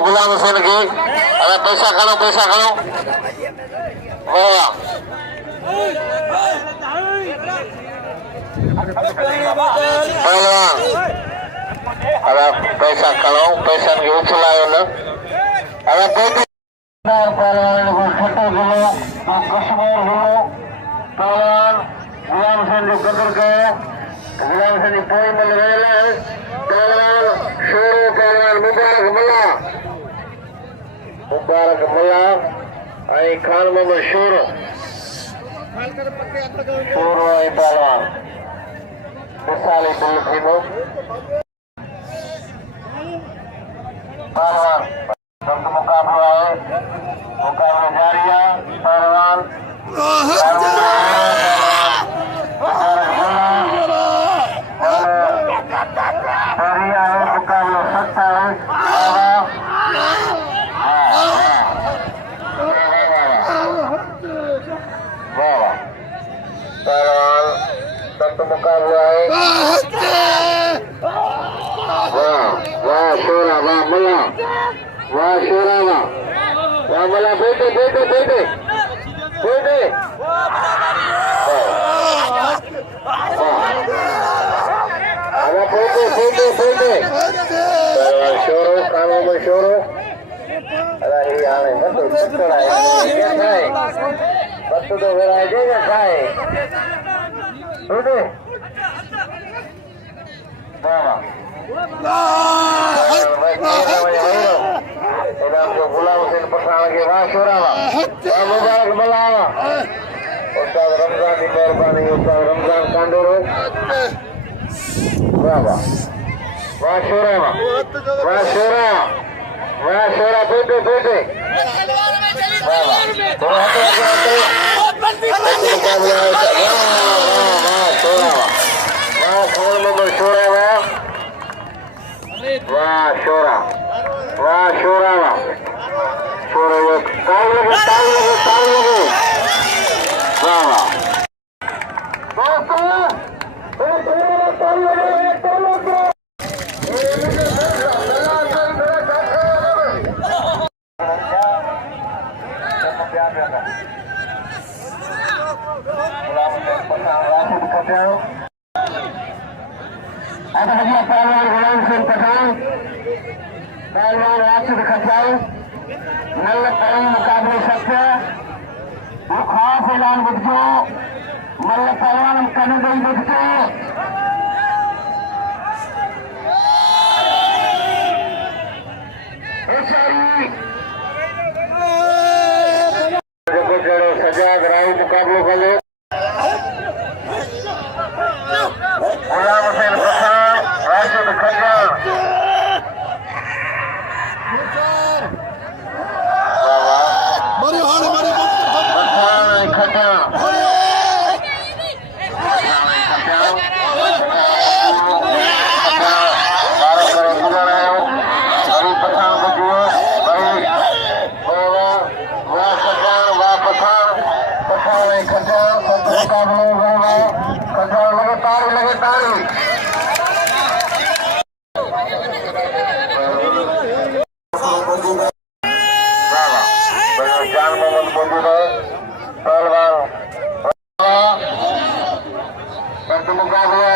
गुलाम हुसैन की अरे पैसा खड़ो वाह पहलवान अरे पैसा खड़ो पैसा की उछलायो न अरे पहलवान को छठो गिलो कश्मीर गिलो पहलवान गुलाम हुसैन जो कदर कयो गुलाम हुसैन जी पोइ मिल रहियल आहे पहलवान शोरो पहलवान मुबारक मुल्ला ऐं खान मोहम्मद शोरो ऐं पहलवान मिसाली दिल थींदो पहलवान सख़्तु मुक़ाबलो आहे मुक़ाबलो जारी आहे पहलवान मुक़ाबलो सख़्तु आहे पहलवान सख्त मुकाबला है वाह शोरा वाह मला वाह शोरा वाह मला बेटे पहलवान शोरो कानो में शोरो अरे ये आने मत चक्कर आए बस तो फिर आ जाएगा खाए गुलाम हुसैन पठान के वहाँ शोरावा मुबारक मल्लावा उस्ताद रमजान की मेहरबानी उस्ताद रमजान कांडोरो वाह वाह शोरावा वाह शोरा बेटे वाह शोरा पहलवान गुलाम हुसैन पठान पहलवान राशिद खचाई नल कई मुकाबले सत्य खास ऐलान बुझो मल पहलवान कन गई बुझो सजा कराई मुकाबलो कले गुलाम हुसैन पठान राशिद खचाई मुकाबला